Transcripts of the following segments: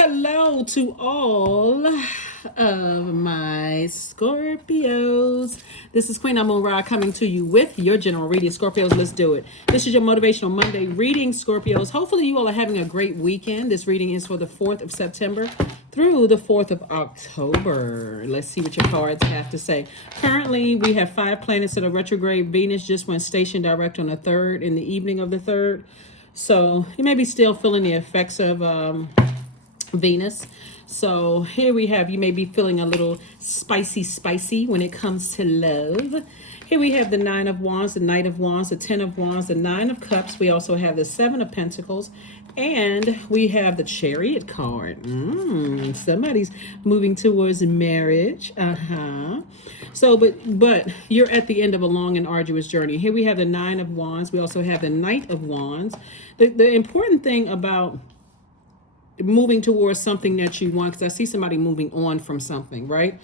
Hello to all of my Scorpios. This is Queen Amun Ra coming to you with your general reading. Scorpios, let's do it. This is your Motivational Monday reading, Scorpios. Hopefully you all are having a great weekend. This reading is for the 4th of September through the 4th of October. Let's see what your cards have to say. Currently, we have 5 planets that are retrograde. Venus just went station direct on the 3rd in the evening of the 3rd. So you may be still feeling the effects of Venus. So here we have, you may be feeling a little spicy when it comes to love. Here we have the 9 of Wands, the Knight of Wands, the 10 of Wands, the 9 of Cups. We also have the 7 of Pentacles, and we have the Chariot card. Somebody's moving towards marriage. So, but you're at the end of a long and arduous journey. Here we have the 9 of Wands. We also have the Knight of Wands. The important thing about moving towards something that you want, because I see somebody moving on from something, right?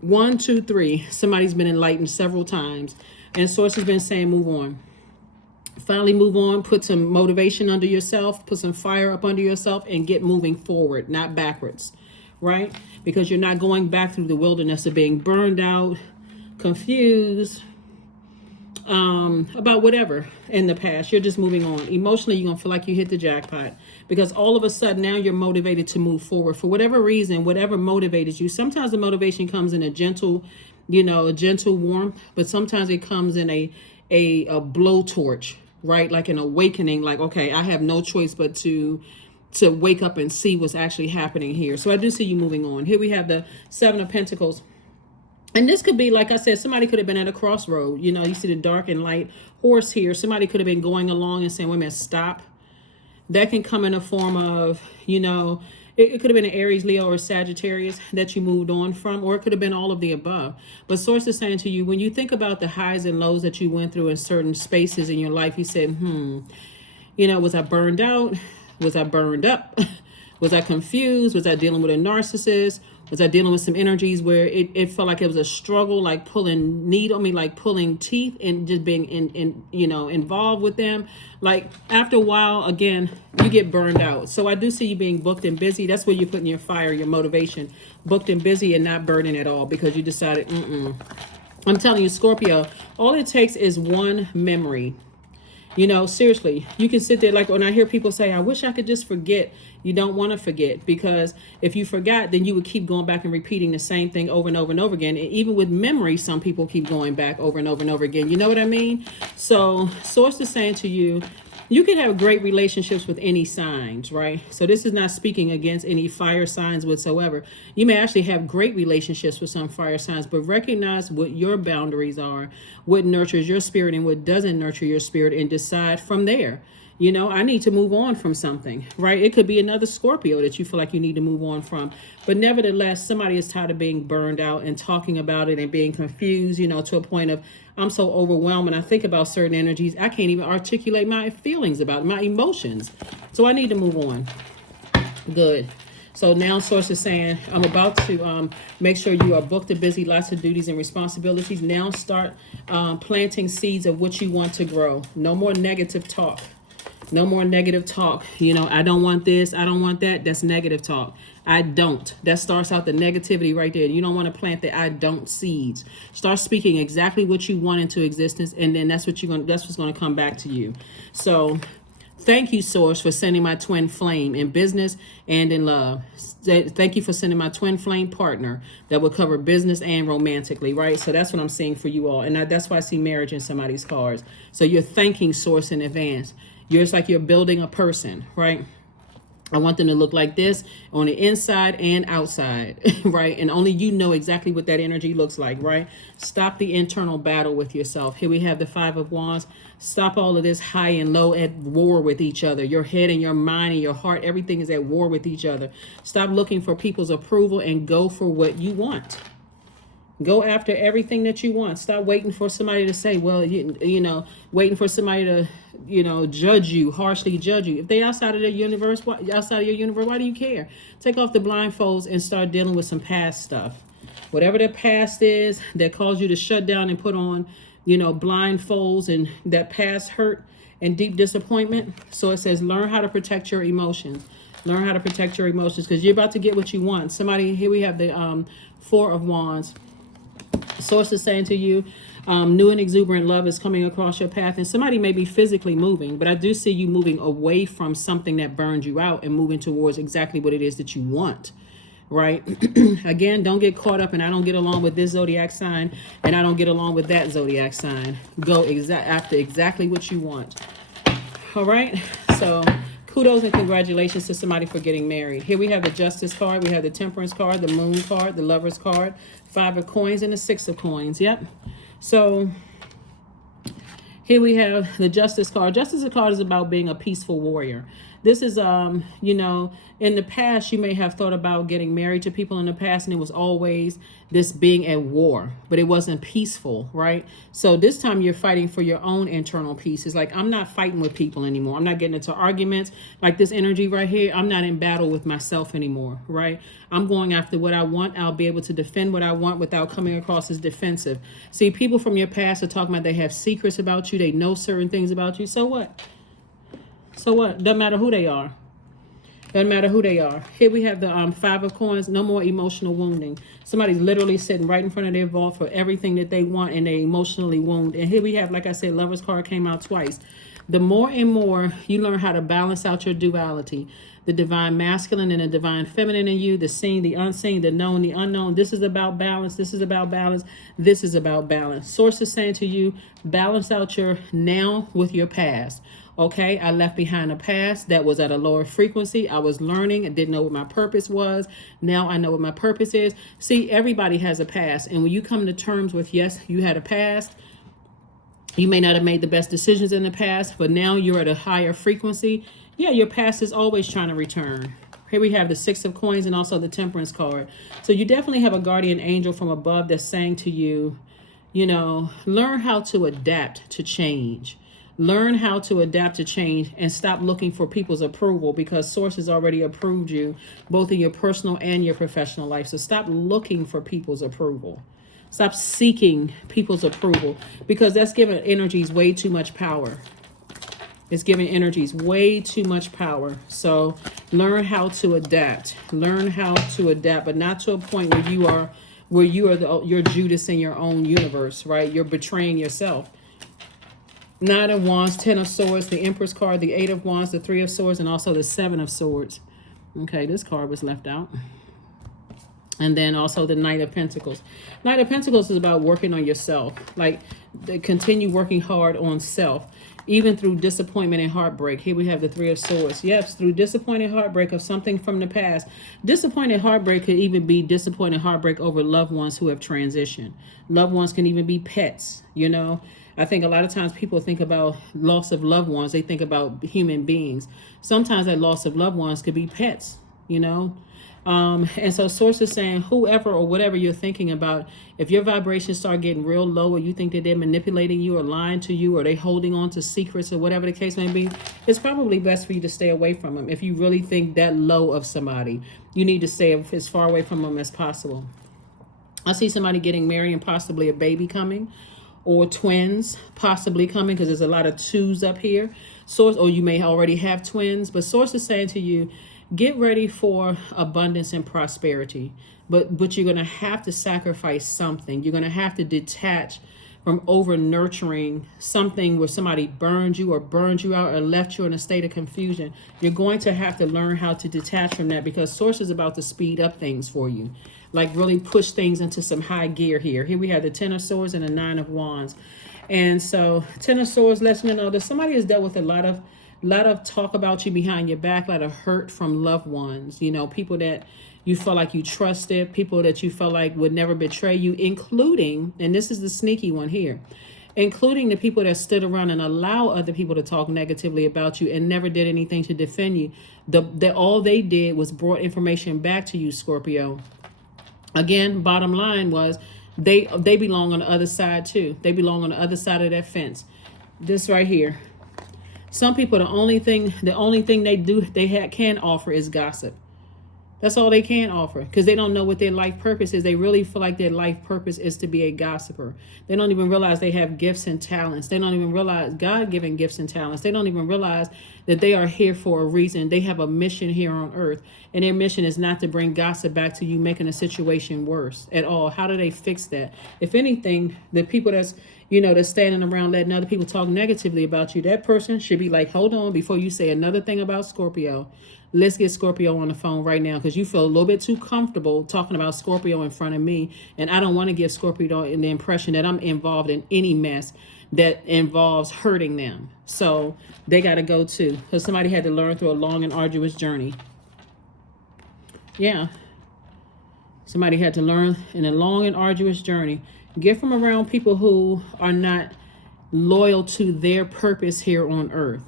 1, 2, 3. Somebody's been enlightened several times, and Source has been saying move on. Finally move on, put some motivation under yourself, put some fire up under yourself, and get moving forward, not backwards, right? Because you're not going back through the wilderness of being burned out, confused, about whatever in the past. You're just moving on. Emotionally, you're gonna feel like you hit the jackpot, because all of a sudden now you're motivated to move forward for whatever reason, whatever motivated you. Sometimes the motivation comes in a gentle, a gentle warmth, but sometimes it comes in a blowtorch, right? Like an awakening, like, okay, I have no choice but to wake up and see what's actually happening here. So I do see you moving on. Here we have the 7 of Pentacles. And this could be, like I said, somebody could have been at a crossroad. You see the dark and light horse here. Somebody could have been going along and saying, wait a minute, stop. That can come in a form of, it could have been an Aries, Leo, or Sagittarius that you moved on from, or it could have been all of the above. But Source is saying to you, when you think about the highs and lows that you went through in certain spaces in your life, you said, was I burned out? Was I burned up? Was I confused? Was I dealing with a narcissist? Was I dealing with some energies where it felt like it was a struggle, like pulling like pulling teeth and just being involved with them? Like after a while, again, you get burned out. So I do see you being booked and busy. That's where you're putting your fire, your motivation, booked and busy and not burning at all, because you decided, I'm telling you, Scorpio, all it takes is one memory. Seriously, you can sit there, like when I hear people say, I wish I could just forget. You don't want to forget, because if you forgot, then you would keep going back and repeating the same thing over and over and over again. And even with memory, some people keep going back over and over and over again. You know what I mean? So Source is saying to you, you can have great relationships with any signs, right? So this is not speaking against any fire signs whatsoever. You may actually have great relationships with some fire signs, but recognize what your boundaries are, what nurtures your spirit and what doesn't nurture your spirit, and decide from there. I need to move on from something, right? It could be another Scorpio that you feel like you need to move on from. But nevertheless, somebody is tired of being burned out and talking about it and being confused, to a point of, I'm so overwhelmed when I think about certain energies, I can't even articulate my feelings about it, my emotions. So I need to move on. Good. So now Source is saying, I'm about to make sure you are booked and busy, lots of duties and responsibilities. Now start planting seeds of what you want to grow. No more negative talk. No more negative talk. I don't want this. I don't want that. That's negative talk. I don't. That starts out the negativity right there. You don't want to plant the I don't seeds. Start speaking exactly what you want into existence, and then that's what's going to come back to you. So thank you, Source, for sending my twin flame in business and in love. Thank you for sending my twin flame partner that will cover business and romantically, right? So that's what I'm seeing for you all. And that's why I see marriage in somebody's cards. So you're thanking Source in advance. It's like you're building a person, right? I want them to look like this on the inside and outside, right? And only you know exactly what that energy looks like, right? Stop the internal battle with yourself. Here we have the 5 of Wands. Stop all of this high and low at war with each other. Your head and your mind and your heart, everything is at war with each other. Stop looking for people's approval and go for what you want. Go after everything that you want. Stop waiting for somebody to say, well, waiting for somebody to, judge you, harshly judge you. If they outside of their universe, why do you care? Take off the blindfolds and start dealing with some past stuff. Whatever the past is that caused you to shut down and put on, blindfolds and that past hurt and deep disappointment. So it says, learn how to protect your emotions. Learn how to protect your emotions because you're about to get what you want. Somebody, here we have the Four of Wands. Source is saying to you, new and exuberant love is coming across your path, and somebody may be physically moving, but I do see you moving away from something that burned you out and moving towards exactly what it is that you want, right? Again, don't get caught up in I don't get along with this zodiac sign and I don't get along with that zodiac sign. Go after exactly what you want. All right, so kudos and congratulations to somebody for getting married. Here we have the Justice card, we have the Temperance card, the Moon card, the Lovers card, Five of Coins, and the Six of Coins. Yep. So here we have the Justice card. Justice card is about being a peaceful warrior. This is, you know, in the past, you may have thought about getting married to people in the past, and it was always this being at war, but it wasn't peaceful, right? So this time you're fighting for your own internal peace. It's like, I'm not fighting with people anymore. I'm not getting into arguments like this energy right here. I'm not in battle with myself anymore, right? I'm going after what I want. I'll be able to defend what I want without coming across as defensive. See, people from your past are talking about they have secrets about you. They know certain things about you. So what? So what? Doesn't matter who they are. Doesn't matter who they are. Here we have the Five of Coins. No more emotional wounding. Somebody's literally sitting right in front of their vault for everything that they want, and they emotionally wound. And here we have, like I said, Lovers card came out twice. The more and more you learn how to balance out your duality, the divine masculine and the divine feminine in you, the seen, the unseen, the known, the unknown. This is about balance. This is about balance. This is about balance. Source is saying to you, balance out your now with your past. Okay, I left behind a past that was at a lower frequency. I was learning and didn't know what my purpose was. Now I know what my purpose is. See, everybody has a past. And when you come to terms with, yes, you had a past, you may not have made the best decisions in the past, but now you're at a higher frequency. Yeah, your past is always trying to return. Here we have the Six of Coins and also the Temperance card. So you definitely have a guardian angel from above that's saying to you, you know, learn how to adapt to change. Learn how to adapt to change and stop looking for people's approval, because Source has already approved you both in your personal and your professional life. So stop looking for people's approval. Stop seeking people's approval, because that's giving energies way too much power. It's giving energies way too much power. So learn how to adapt. Learn how to adapt, but not to a point where you are you're Judas in your own universe, right? You're betraying yourself. Nine of Wands, Ten of Swords, the Empress card, the Eight of Wands, the Three of Swords, and also the Seven of Swords. Okay, this card was left out. And then also the Knight of Pentacles. Knight of Pentacles is about working on yourself. Like, continue working hard on self, even through disappointment and heartbreak. Here we have the Three of Swords. Yes, through disappointed heartbreak of something from the past. Disappointed heartbreak could even be disappointed heartbreak over loved ones who have transitioned. Loved ones can even be pets, you know. I think a lot of times people think about loss of loved ones. They think about human beings. Sometimes that loss of loved ones could be pets, you know. And so Source is saying, whoever or whatever you're thinking about, if your vibrations start getting real low, or you think that they're manipulating you or lying to you, or they holding on to secrets or whatever the case may be, it's probably best for you to stay away from them. If you really think that low of somebody, you need to stay as far away from them as possible. I see somebody getting married and possibly a baby coming, or twins possibly coming, because there's a lot of twos up here. Source, or you may already have twins, but Source is saying to you, get ready for abundance and prosperity, but you're going to have to sacrifice something. You're going to have to detach from over nurturing something where somebody burned you out or left you in a state of confusion. You're going to have to learn how to detach from that, because Source is about to speed up things for you, like really push things into some high gear here. Here we have the Ten of Swords and the Nine of Wands. And so Ten of Swords lets me know that somebody has dealt with a lot of talk about you behind your back, a lot of hurt from loved ones, you know, people that you felt like you trusted, people that you felt like would never betray you, including, and this is the sneaky one here, including the people that stood around and allow other people to talk negatively about you and never did anything to defend you. All they did was brought information back to you, Scorpio. Again, bottom line was they belong on the other side too. They belong on the other side of that fence. This right here. Some people, the only thing they can offer is gossip. That's all they can offer, because they don't know what their life purpose is. They really feel like their life purpose is to be a gossiper. They don't even realize they have gifts and talents. They don't even realize God-given gifts and talents. They don't even realize that they are here for a reason. They have a mission here on earth, and their mission is not to bring gossip back to you, making a situation worse at all. How do they fix that? If anything, the people that's that's standing around letting other people talk negatively about you, that person should be like, hold on, before you say another thing about Scorpio. Let's get Scorpio on the phone right now, because you feel a little bit too comfortable talking about Scorpio in front of me. And I don't want to give Scorpio the impression that I'm involved in any mess that involves hurting them. So they got to go too, because somebody had to learn through a long and arduous journey. Yeah. Somebody had to learn in a long and arduous journey. Get from around people who are not loyal to their purpose here on earth.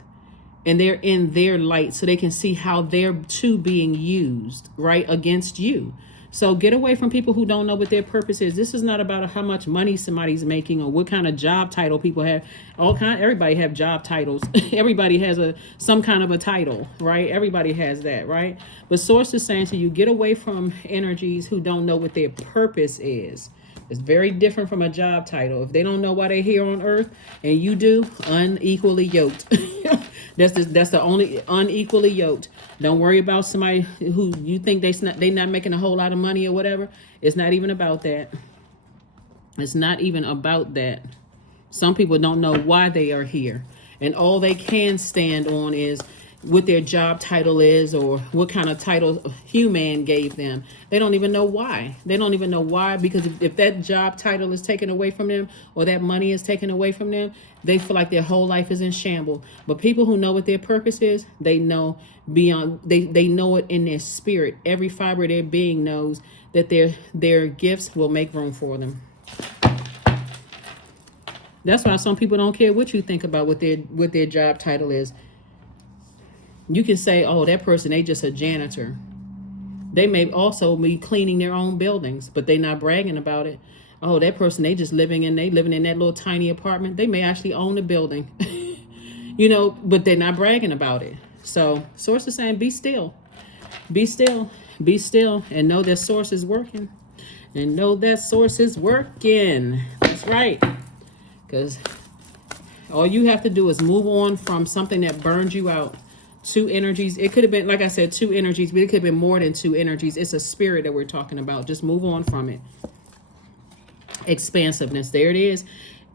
And they're in their light, so they can see how they're too being used, right, against you. So get away from people who don't know what their purpose is. This is not about how much money somebody's making or what kind of job title people have. Everybody have job titles. Everybody has some kind of a title, right? Everybody has that, right? But Source is saying to you, get away from energies who don't know what their purpose is. It's very different from a job title. If they don't know why they're here on earth and you do, unequally yoked. That's the only unequally yoked. Don't worry about somebody who you think they not making a whole lot of money or whatever. It's not even about that. It's not even about that. Some people don't know why they are here. And all they can stand on is what their job title is or what kind of title human gave them. They don't even know why. They don't even know why, because if that job title is taken away from them or that money is taken away from them, they feel like their whole life is in shambles. But people who know what their purpose is, they know beyond, they know it in their spirit. Every fiber of their being knows that their gifts will make room for them. That's why some people don't care what you think about what their job title is. You can say, oh, that person, they just a janitor. They may also be cleaning their own buildings, but they not bragging about it. Oh, that person, they living in that little tiny apartment. They may actually own a building, but they're not bragging about it. So Source is saying, be still, be still, be still, and know that Source is working. And know that Source is working. That's right. Because all you have to do is move on from something that burned you out. Two energies. It could have been, like I said, two energies, but it could have been more than two energies. It's a spirit that we're talking about. Just move on from it. Expansiveness. There it is.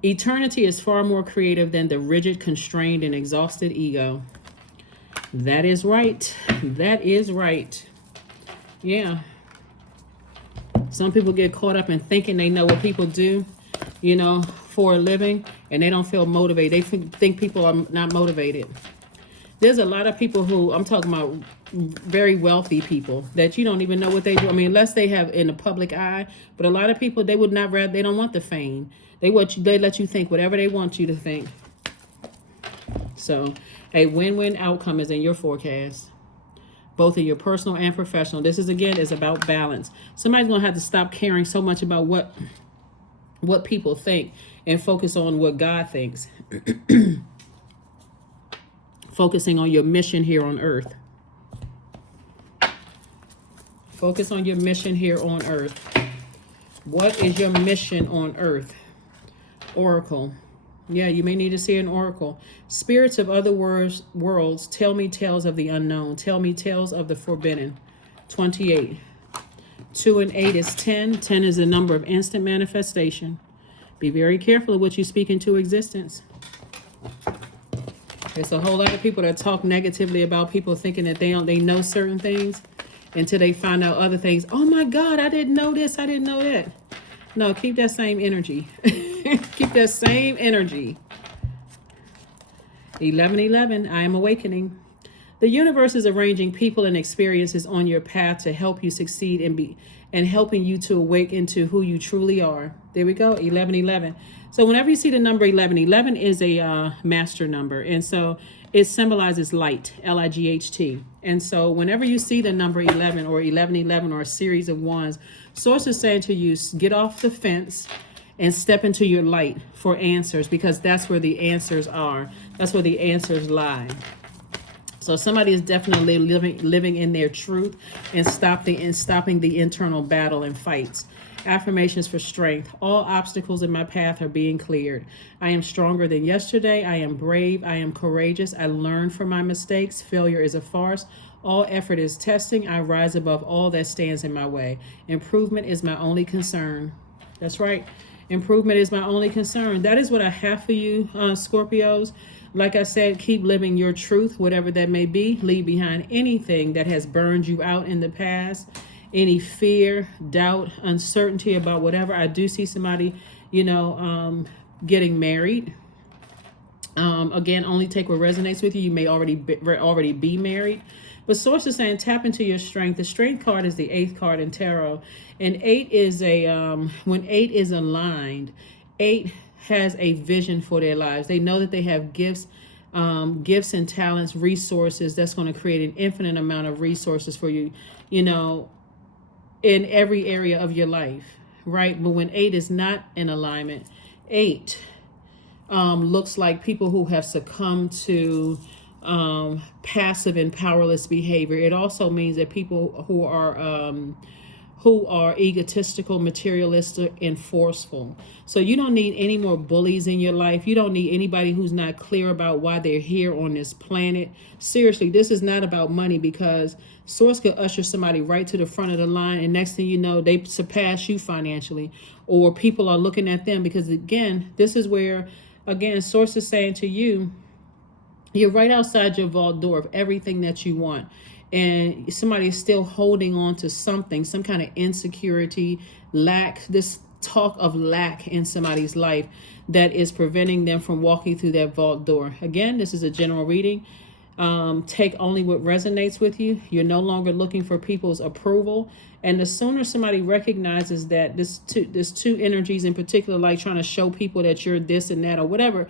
Eternity is far more creative than the rigid, constrained, and exhausted ego. That is right. That is right. Yeah. Some people get caught up in thinking they know what people do, for a living, and they don't feel motivated. They think people are not motivated. There's a lot of people who, I'm talking about very wealthy people, that you don't even know what they do. I mean, unless they have in the public eye, but a lot of people, they don't want the fame. They let you think whatever they want you to think. So a win-win outcome is in your forecast, both in your personal and professional. This is about balance. Somebody's going to have to stop caring so much about what people think and focus on what God thinks. Focusing on your mission here on earth. Focus on your mission here on earth. What is your mission on earth? Oracle. Yeah, you may need to see an oracle. Spirits of other worlds, tell me tales of the unknown. Tell me tales of the forbidden. 28. 2 and 8 is 10. 10 is the number of instant manifestation. Be very careful of what you speak into existence. There's a whole lot of people that talk negatively about people thinking that they know certain things until they find out other things. Oh my God, I didn't know this. I didn't know that. No, keep that same energy. Keep that same energy. 11:11, I am awakening. The universe is arranging people and experiences on your path to help you succeed and helping you to awake into who you truly are. There we go, 11:11. So whenever you see the number 11, 11 is a master number. And so it symbolizes light, L-I-G-H-T. And so whenever you see the number 11 or 1111 or a series of ones, Source is saying to you, get off the fence and step into your light for answers, because that's where the answers are. That's where the answers lie. So somebody is definitely living in their truth and stopping the internal battle and fights. Affirmations for strength. All obstacles in my path are being cleared. I am stronger than yesterday. I am brave. I am courageous. I learn from my mistakes. Failure is a farce. All effort is testing. I rise above all that stands in my way. Improvement is my only concern. That's right. Improvement is my only concern. That is what I have for you, Scorpios. Like I said, keep living your truth, whatever that may be. Leave behind anything that has burned you out in the past. Any fear, doubt, uncertainty about whatever. I do see somebody, getting married. Again, only take what resonates with you. You may already be married. But Source is saying tap into your strength. The strength card is the 8th card in tarot. And 8 is when 8 is aligned, 8 has a vision for their lives. They know that they have gifts and talents, resources that's going to create an infinite amount of resources for you, in every area of your life, right? But when 8 is not in alignment, 8 looks like people who have succumbed to passive and powerless behavior. It also means that people who are egotistical, materialistic, and forceful. So you don't need any more bullies in your life. You don't need anybody who's not clear about why they're here on this planet. Seriously, this is not about money, because Source could usher somebody right to the front of the line, and next thing you know, they surpass you financially, or people are looking at them, because again, this is where, again, Source is saying to you, you're right outside your vault door of everything that you want. And somebody is still holding on to something, some kind of insecurity, lack, this talk of lack in somebody's life that is preventing them from walking through that vault door. Again, this is a general reading. Take only what resonates with you. You're no longer looking for people's approval. And the sooner somebody recognizes that this two energies in particular, like trying to show people that you're this and that or whatever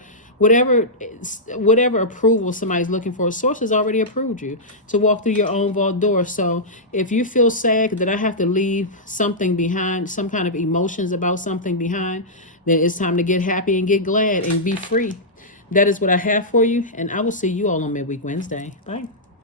approval somebody's looking for, Source has already approved you to walk through your own vault door. So if you feel sad that I have to leave something behind, some kind of emotions about something behind, then it's time to get happy and get glad and be free. That is what I have for you, and I will see you all on Midweek Wednesday. Bye.